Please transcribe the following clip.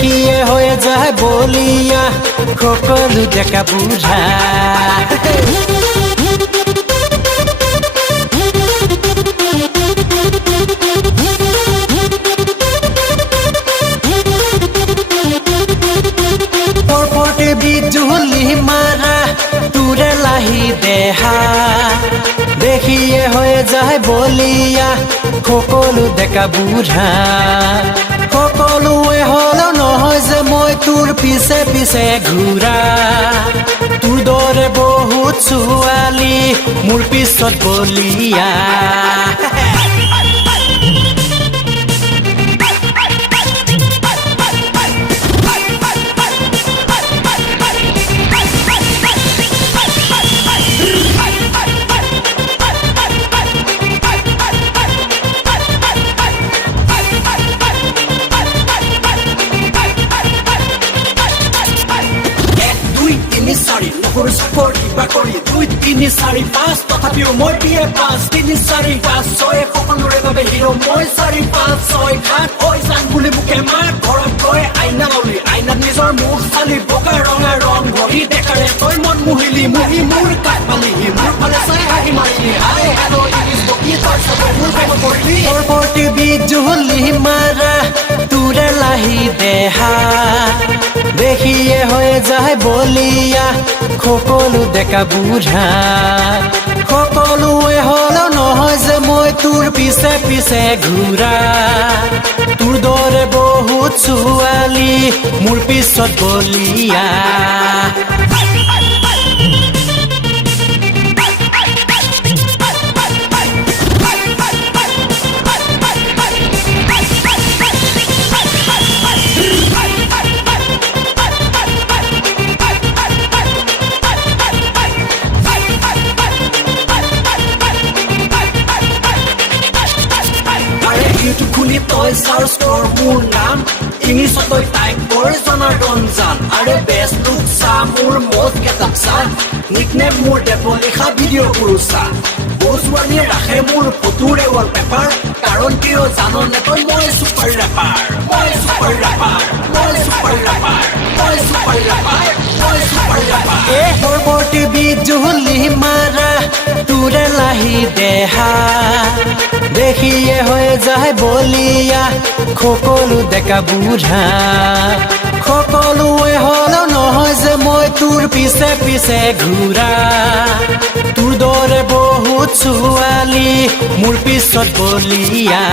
দেখিয়ে হয়ে যায় বলিয়া সকলো ডেকা বুঢ়া বিজুলি মাৰা তুৰে লাহি দেহা দেখিয়ে হয়ে যায় বলিয়া সকলো ডেকা বুঢ়া সকলোৱে হলেও নহয় যে মই তোৰ পিছে পিছে ঘূৰা তোৰ দৰে বহুত ছোৱালী মোৰ পিছত বলিয়া Nahuru support bakori 2 3 4 5 তথাপিও মই দিয়ে 5 3 4 5 6 সকলোৰে বাবে হিৰো মই 4 5 6 7 ঐ জান বুলি মুখে মাৰ ঘৰত গৈ আইনা লাউলি আইনাত নিজৰ মুখ চালি বগা ৰঙা ৰং ভৰি দেখাৰে তই মন মুহিলি মুহি মোৰ কাট পালিহি মোৰ ফালে চাই হাঁহি মাৰিলি হাই হেল্ল ইজ বকি তই চবে মোৰ প্ৰেম কৰিলি পৰৱৰ্তী বিজুলি মাৰা তুৰে লাহি দেহা দেখিয়ে হয়ে যায় বলিয়া সকলো ডেকা বুঢ়া সকলোৱে হলেও নহয় যে মই তোৰ পিছে পিছে ঘূৰা তোৰ দৰে বহুত ছোৱালী মোৰ পিছত বলিয়া খুলি তই চাৰ্চ কৰ মোৰ নাম ইংলিছত তই টাইপ কৰ জনাৰ্দন জান আৰে বেষ্ট লুক চা মোৰ মজ গেটআপ চা নিকনেম মোৰ দেৱ লিখা ভিডিঅ' কৰোঁ চা ছোৱালীয়ে ৰাখে মোৰ ফটোৰে ৱালপেপাৰ কাৰণ কিয় জাননে তই মই ছুপাৰ ৰেপাৰ মই ছুপাৰ ৰেপাৰ মই ছুপাৰ ৰেপাৰ মই ছুপাৰ ৰেপাৰ মই ছুপাৰ ৰেপাৰ পৰৱৰ্তী বিজুলি মাৰা তুৰে লাহি দেহা দেখিয়ে হয়ে যায় বলিয়া সকলো ডেকা বুঢ়া সকলোৱে হলেও নহয় যে মই তোৰ পিছে পিছে ঘূৰা তোৰ দৰে বহুত ছোৱালী মোৰ পিছত বলিয়া